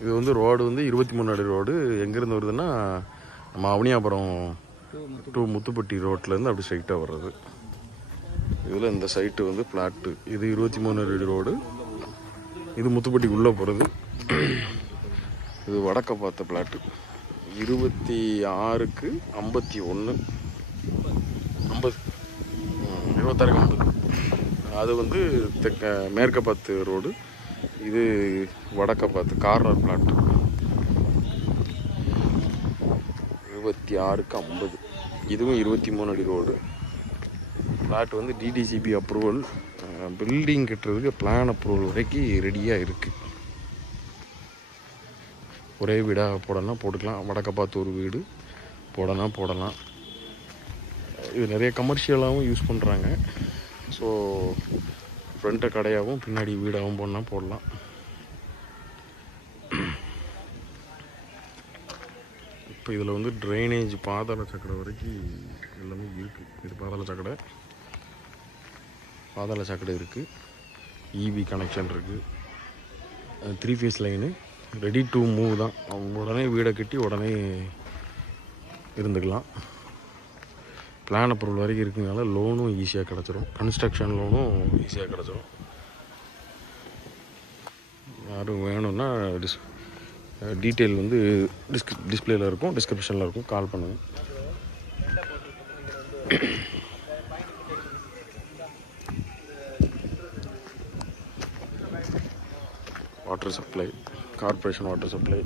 இது வந்து ரோடு வந்து 23 அடி ரோடு. எங்கேருந்து வருதுன்னா நம்ம அவனியாபுரம் டு முத்துப்பட்டி ரோட்லேருந்து அப்படி ஸ்ட்ரைட்டாக வர்றது. இதில் இந்த சைட்டு வந்து பிளாட்டு. இது 23 அடி ரோடு. இது முத்துப்பட்டிக்கு உள்ளே போகிறது. இது வடக்க பார்த்த பிளாட்டு. 26க்கு 51 50 26க்கு 50. அது வந்து மேற்க பார்த்து ரோடு. இது வடக்க பார்த்து கார்னர் பிளாட்டு. 26க்கு 50. இதுவும் 23 அடி ரோடு. பிளாட் வந்து டிடிசிபி அப்ரூவல். பில்டிங் கட்டுறதுக்கு பிளான் அப்ரூவல் வரைக்கும் ரெடியாக இருக்குது. ஒரே வீடாக போடலாம் போட்டுக்கலாம். வடக்க பார்த்து ஒரு வீடு போடலாம். இது நிறைய கமர்ஷியலாகவும் யூஸ் பண்ணுறாங்க. ஸோ ஃப்ரண்ட்டை கடையாகவும் பின்னாடி வீடாகவும் போடலாம். இப்போ இதில் வந்து ட்ரைனேஜ் பாதாள சாக்கடை வரைக்கும் எல்லாமே இருக்குது. இது பாதாள சாக்கடை இருக்குது. இபி கனெக்ஷன் இருக்குது. 3 phase line. Ready to move தான். அவங்க உடனே வீடை கட்டி உடனே இருந்துக்கலாம். பிளான் அப்ரூவல் வரைக்கும் இருக்குனால லோனும் ஈஸியாக கிடச்சிரும். கன்ஸ்ட்ரக்ஷன் லோனும் ஈஸியாக கிடச்சிரும். யாரும் வேணும்னா டீட்டெயில் வந்து டிஸ்பிளேயில் இருக்கும், டிஸ்கிரிப்ஷனில் இருக்கும். கால் பண்ணுங்கள். Water supply, corporation water supply.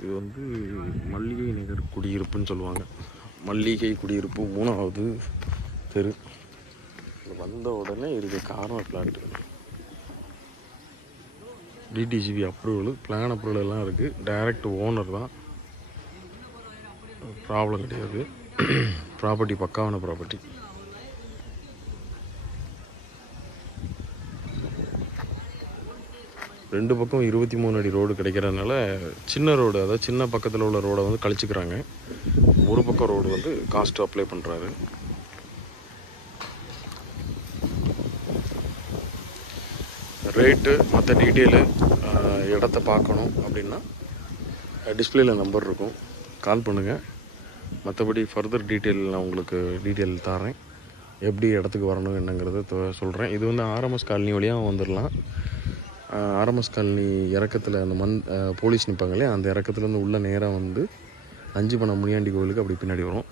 இது வந்து மல்லிகை நகர் குடியிருப்புன்னு சொல்லுவாங்க. மல்லிகை குடியிருப்பு 3வது தெரு. வந்த உடனே இருக்க corner plot. DTCP approval, plan approval எல்லாம் இருக்குது. டைரக்ட் ஓனர் தான். ப்ராப்ளம் கிடையாது. ப்ராப்பர்ட்டி பக்காவான ப்ராப்பர்ட்டி. ரெண்டு பக்கம் 23 அடி ரோடு கிடைக்கிறதுனால சின்ன ரோடு, அதாவது சின்ன பக்கத்தில் உள்ள ரோடை வந்து கழிச்சுக்கிறாங்க. ஒரு பக்கம் ரோடு வந்து காஸ்ட் அப்ளை பண்ணுறாரு. ரேட்டு மற்ற டீட்டெயிலு இடத்த பார்க்கணும் அப்படின்னா டிஸ்பிளேயில் நம்பர் இருக்கும். கால் பண்ணுங்கள். மற்றபடி ஃபர்தர் டீட்டெயில் நான் உங்களுக்கு டீட்டெயில் தரேன். எப்படி இடத்துக்கு வரணும் என்னங்கிறத சொல்கிறேன். இது வந்து ஆர்எம்எஸ் காலனி வழியாக வந்துடலாம். ஆர்எம்எஸ் காலனி இறக்கத்தில் அந்த போலீஸ் நிற்பாங்களே, அந்த இறக்கத்துலேருந்து உள்ள நேராக வந்து 5 பணம் முனியாண்டி கோவிலுக்கு அப்படி பின்னாடி வரும்.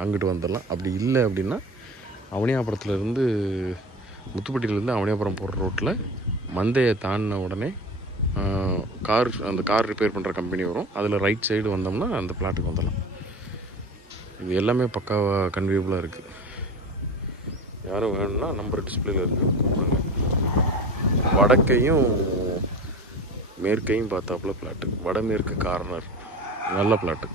அங்கிட்டு வந்துடலாம். அப்படி இல்லை அப்படின்னா அவனியாபுரத்துலேருந்து முத்துப்பட்டியிலேருந்து அவனியாபுரம் போகிற ரோட்டில் மந்தையை தாண்டின உடனே அந்த கார் ரிப்பேர் பண்ணுற கம்பெனி வரும். அதில் ரைட் சைடு வந்தோம்னா அந்த பிளாட்டுக்கு வந்துடலாம். இது எல்லாமே பக்காவாக கன்வீனியபிளாக இருக்குது. யாரும் வேணும்னா நம்பர் டிஸ்பிளேல இருக்குது, கூப்பிடுங்க. வடக்கையும் மேற்கையும் பார்த்தாப்புல பிளாட்டு. வடமேற்கு கார்னர் நல்ல பிளாட்டு.